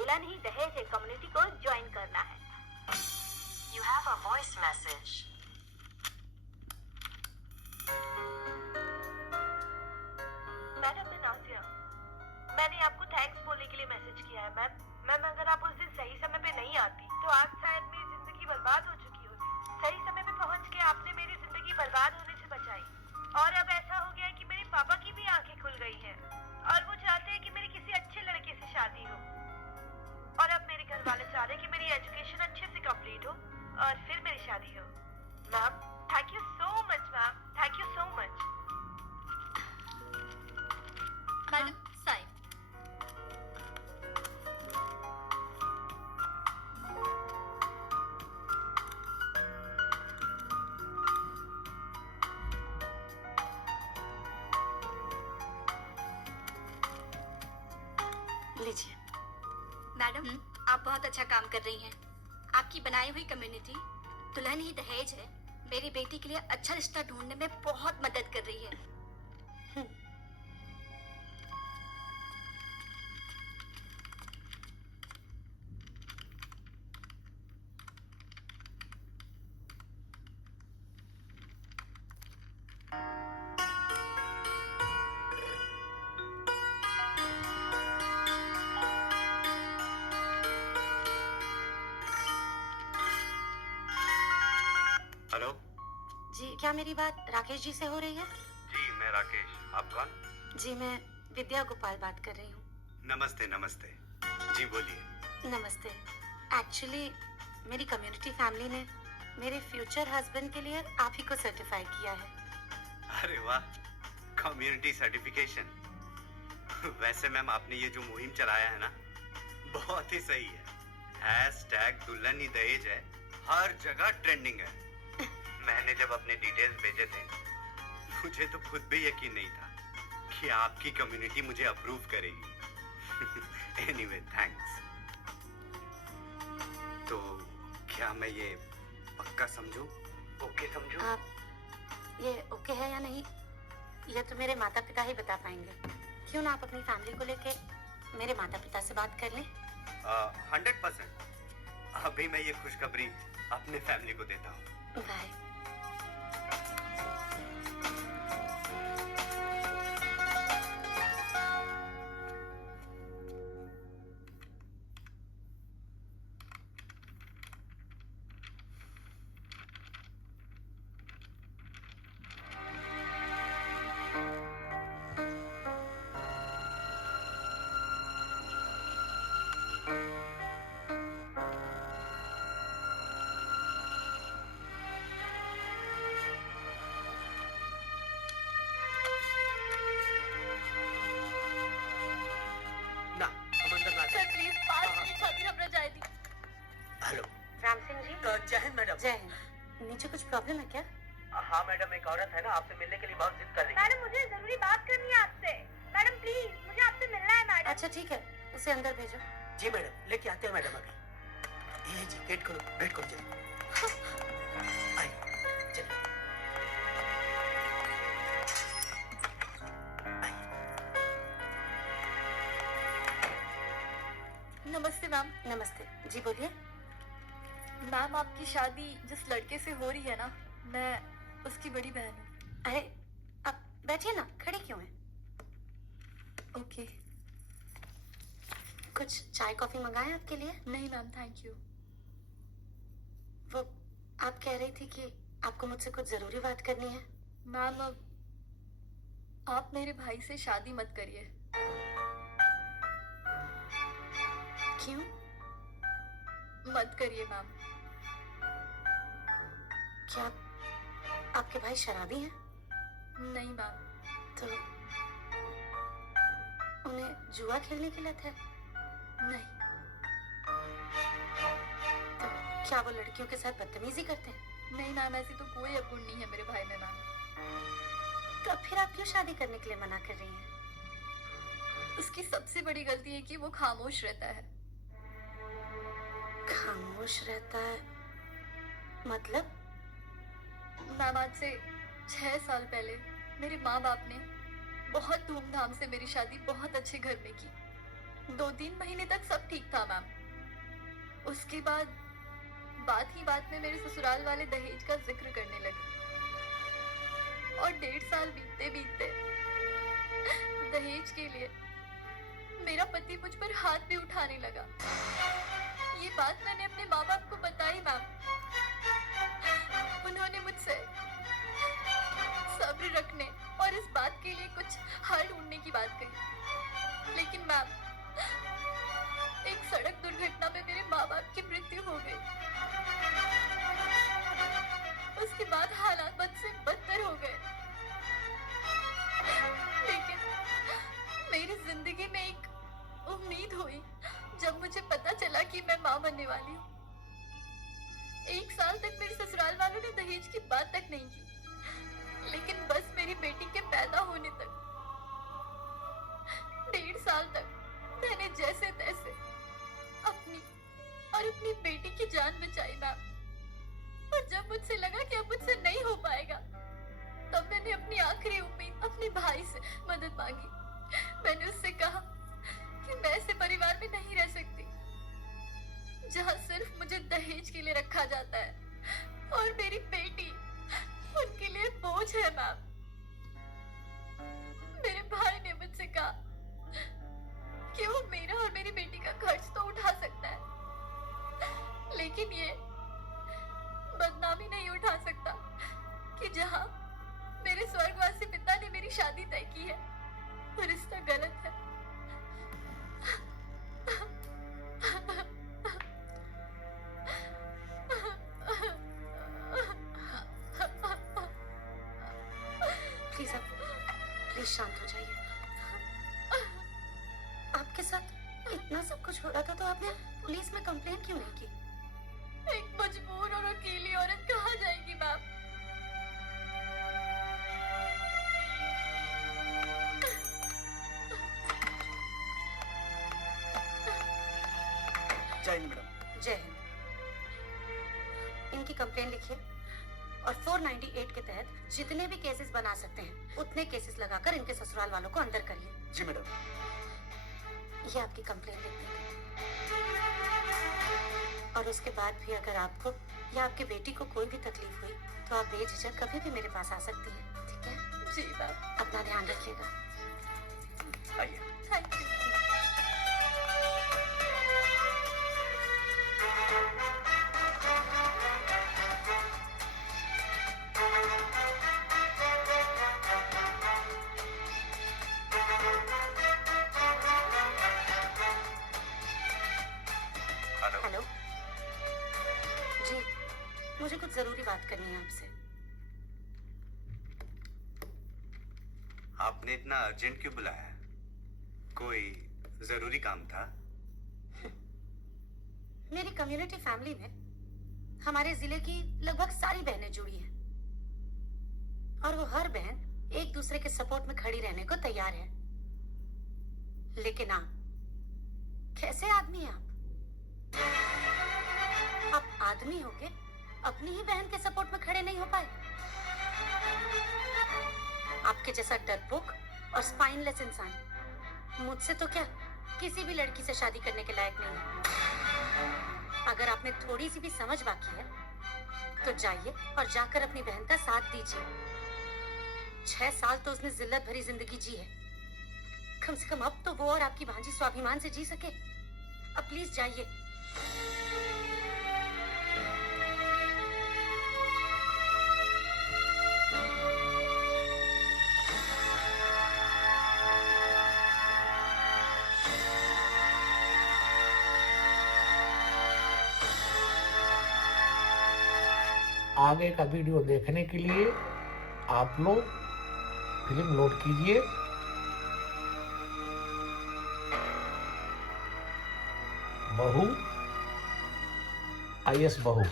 दुल्हन ही दहेज है कम्युनिटी को ज्वाइन करना है। You have a voice message. Madam मैं नाज़िया, मैंने आपको थैंक्स बोलने के लिए मैसेज किया है मैम। मैम अगर आप उस दिन सही समय पे नहीं आती तो आज शायद मेरी जिंदगी बर्बाद हो चुकी होती। सही समय पे पहुंच के आपने मेरी जिंदगी बर्बाद होने से बचाई। और अब ऐसा हो गया है कि मेरे पापा की भी आंखें खुल गई हैं और वो चाहते हैं कि मेरी किसी अच्छे लड़के से शादी हो। और अब मेरे घर वाले चाह रहे हैं कि मेरी एजुकेशन अच्छे से कंप्लीट हो और फिर मेरी शादी हो। Ma'am thank you so much ma'am, thank you so much. Madam sign. लीजिए। मैडम आप बहुत अच्छा काम कर रही हैं। आपकी बनाई हुई कम्युनिटी दुल्हन ही दहेज है मेरी बेटी के लिए अच्छा रिश्ता ढूंढने में बहुत मदद कर रही है। हेलो जी क्या मेरी बात राकेश जी से हो रही है? जी, मैं राकेश। आप कौन? जी मैं विद्या गोपाल बात कर रही हूँ। नमस्ते नमस्ते। जी बोलिए। नमस्ते। एक्चुअली मेरी कम्युनिटी फैमिली ने मेरे फ्यूचर हस्बैंड के लिए आप ही को सर्टिफाई किया है। अरे वाह, कम्युनिटी सर्टिफिकेशन। वैसे मैम आपने ये जो मुहिम चलाया है ना, बहुत ही सही है। हैशटैग दुल्हन ही दहेज है हर जगह ट्रेंडिंग है। मैंने जब अपने डिटेल्स भेजे थे मुझे तो खुद भी यकीन नहीं था कि आपकी कम्युनिटी मुझे अप्रूव करेगी। Anyway thanks. तो क्या मैं ये पक्का समझूं? ओके समझूं? आप ये ओके है या नहीं ये तो मेरे माता पिता ही बता पाएंगे। क्यों ना आप अपनी फैमिली को लेके मेरे माता पिता से बात कर लें। 100%। अभी मैं ये खुशखबरी अपने फैमिली को देता हूँ। बाय। ना हम अंदर ना सर प्लीज 5 मिनट खातिर हमरा जाए दी। हेलो। राम सिंह जी। जय हिंद मैडम। जय हिंद। नीचे कुछ प्रॉब्लम है क्या? हाँ मैडम, एक औरत है ना आपसे मिलने के लिए बहुत जिद कर रही है। मैडम मुझे जरूरी बात करनी है आपसे। मैडम प्लीज मुझे आपसे मिलना है मैडम। अच्छा ठीक है उसे अंदर भेजो। जी मैडम, लेके आते हैं मैडम अभी। ये जी गेट खोलो, गेट खोल चलिए। आइए चलिए। नमस्ते मैम। नमस्ते जी बोलिए। मैम आपकी शादी जिस लड़के से हो रही है ना, मैं उसकी बड़ी बहन हूँ। अरे आप बैठिए ना, खड़े क्यों हैं? ओके। कुछ चाय कॉफी मंगाएं आपके लिए? नहीं मैम थैंक यू। वो आप कह रही थी कि आपको मुझसे कुछ जरूरी बात करनी है। मैम अब आप मेरे भाई से शादी मत करिए। क्यों? मत करिए मैम। क्या आपके भाई शराबी हैं? नहीं मैम। तो उन्हें जुआ खेलने की लत है? नहीं। तो क्या वो लड़कियों के साथ बदतमीजी करते हैं? नहीं मैम ऐसी तो कोई अवगुण नहीं है मेरे भाई में मैम। तो अब फिर आप क्यों शादी करने के लिए मना कर रही हैं? उसकी सबसे बड़ी गलती है कि वो खामोश रहता है। खामोश रहता है मतलब? मैम आज से 6 साल पहले मेरे माँ बाप ने बहुत धूमधाम से मेरी शादी बहुत अच्छे घर में की। 2-3 महीने तक सब ठीक था मैम। उसके बाद बात ही बात में मेरे ससुराल वाले दहेज का जिक्र करने लगे और 1.5 साल बीतते बीतते दहेज के लिए मेरा पति मुझ पर हाथ भी उठाने लगा। ये बात मैंने अपने माँ बाप को बताई मैम। उन्होंने मुझसे सब्र रखने और इस बात के लिए कुछ हल ढूंढने की बात कही, लेकिन मैम एक सड़क दुर्घटना में मेरे माँ बाप की मृत्यु हो गई। उसके बाद हालात बद से बदतर हो गए, लेकिन मेरी जिंदगी में एक उम्मीद हुई जब मुझे पता चला कि मैं माँ बनने वाली हूँ। 1 साल तक मेरे ससुराल वालों ने दहेज की बात तक नहीं की, लेकिन बस मेरी बेटी के पैदा होने तक 1.5 साल तक मैंने जैसे तैसे अपनी और अपनी बेटी की जान बचाई मैम। और जब मुझसे लगा कि अब मुझसे नहीं हो पाएगा, तब मैंने अपनी आखिरी उम्मीद अपने भाई से मदद मांगी। मैंने उससे कहा कि मैं ऐसे परिवार में नहीं रह सकती जहां सिर्फ मुझे दहेज के लिए रखा जाता है और मेरी बेटी उनके लिए बोझ है मैम। मेरे भाई ने मुझसे कहा कि वो मेरा और मेरी बेटी का खर्च तो उठा सकता है, लेकिन ये बदनामी नहीं उठा सकता कि जहां मेरे स्वर्गवासी पिता ने मेरी शादी तय की है वो रिश्ता गलत है। प्लीज शांत हो जाइए। आपके साथ इतना सब कुछ हो रहा था तो आपने पुलिस में कंप्लेन क्यों नहीं की? एक मजबूर और अकेली औरत कहाँ जाएगी मैम? जय हिंद मैडम। जय हिंद। इनकी कंप्लेन लिखिए और 498 के तहत जितने भी केसेस बना सकते हैं उतने केसेस लगाकर इनके ससुराल वालों को अंदर करिए। जी मैडम। ये आपकी कंप्लेन लिख दी। और उसके बाद भी अगर आपको या आपकी बेटी को कोई भी तकलीफ हुई तो आप बेझिझक कभी भी मेरे पास आ सकती हैं, ठीक है? जी मैम। अपना ध्यान रखिएगा। आइए। Thank you. हेलो जी, मुझे कुछ जरूरी बात करनी है आपसे। आपने इतना अर्जेंट क्यों बुलाया? कोई जरूरी काम था? मेरी कम्युनिटी फैमिली में हमारे जिले की लगभग सारी बहनें जुड़ी हैं और वो हर बहन एक दूसरे के सपोर्ट में खड़ी रहने को तैयार है, लेकिन आप कैसे आदमी हैं? आप आदमी होके अपनी ही बहन के सपोर्ट में खड़े नहीं हो पाए? आपके जैसा डरपोक और स्पाइनलेस इंसान मुझसे तो क्या किसी भी लड़की से शादी करने के लायक नहीं है। अगर आपने थोड़ी सी भी समझ बाकी है तो जाइए और जाकर अपनी बहन का साथ दीजिए। 6 साल तो उसने जिल्लत भरी जिंदगी जी है, कम से कम अब तो वो और आपकी भांजी स्वाभिमान से जी सके। अब प्लीज जाइए। आगे का वीडियो देखने के लिए आप लोग फिल्म लोड कीजिए। बहू IS बहू।